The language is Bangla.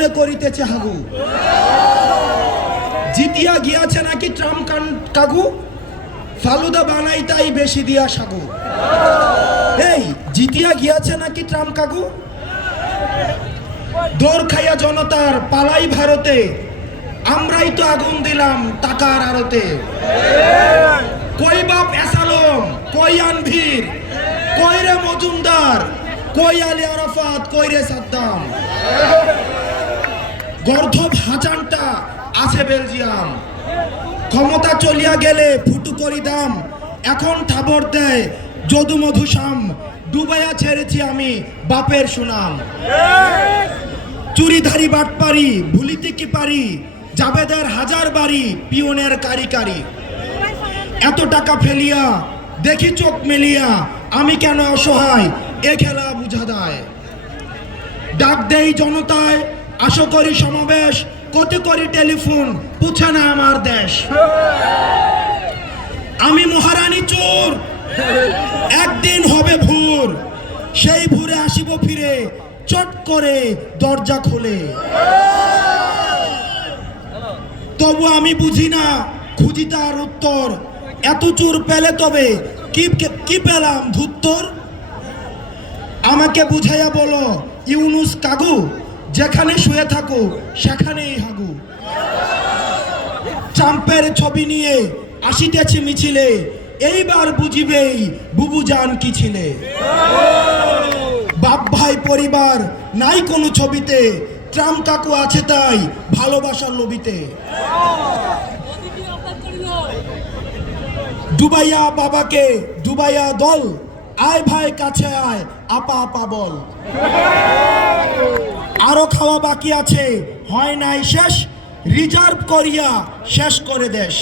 জুড়ে করিতেছে হাগু। জিতিয়া গিয়াছে নাকি ট্রাম্প কাকু, ফালুদা বানাই তাই বেশি দিয়া সাগু। এই জিতিয়া গিয়াছে নাকি ট্রাম্প কাকু, দৌড় খাইয়া জনতার পালাই ভারতে, আমরাই তো আগুন দিলাম টাকার আড়তে। কই বাপ এসালম, কই আনভীর, কই রে মজুমদার, কই আলী আরাফাত, কই রে সাদ্দাম। গর্ধব হাজানটা আছে বেলজিয়াম, ক্ষমতা চলিয়া গেলে ফুটু করি দাম। এখন থাবর দেয় যদু মধুশ্যাম, ডুবাইয়া ছেড়েছি আমি বাপের সুনাম। চুরিধারি বাটপারি ভুলিতে কি পারি, জাবেদের হাজার বাড়ি পিয়নের কারি কারি। এত টাকা ফেলিয়া দেখি চোখ মেলিয়া, আমি কেন অসহায় এ খেলা বুঝা দেয়। ডাক দেই জনতায় আশা করি সমাবেশ, কত করি টেলিফোন পুছে না আমার দেশ। আমি মহারানী চোর, একদিন হবে ভোর, সেই ভোরে আসিব ফিরে, চট করে দরজা খোলে। তবু আমি বুঝি না খুঁজি তার উত্তর, এত চোর পেলে তবে কি পেলাম ধুত্তর। আমাকে বুঝাইয়া বলো ইউনুস কাগু, যেখানে শুয়ে থাকো সেখানেই হাগু। ট্রাম্পের ছবি নিয়ে আসিতেছি মিছিলে, এইবার বুঝিবেই বুবুজান কি ছিলে। বাপ ভাই পরিবার নাই কোনো ছবিতে, ট্রাম্প কাকু আছে তাই ভালোবাসার লবিতে। ডুবাইয়া বাবাকে ডুবাইয়া দল, আয় ভাই কাছে আয় আপা আপা বল। আরো খাওয়া বাকি আছে হয় নাই শেষ, রিজার্ভ করিয়া শেষ করে দেশ।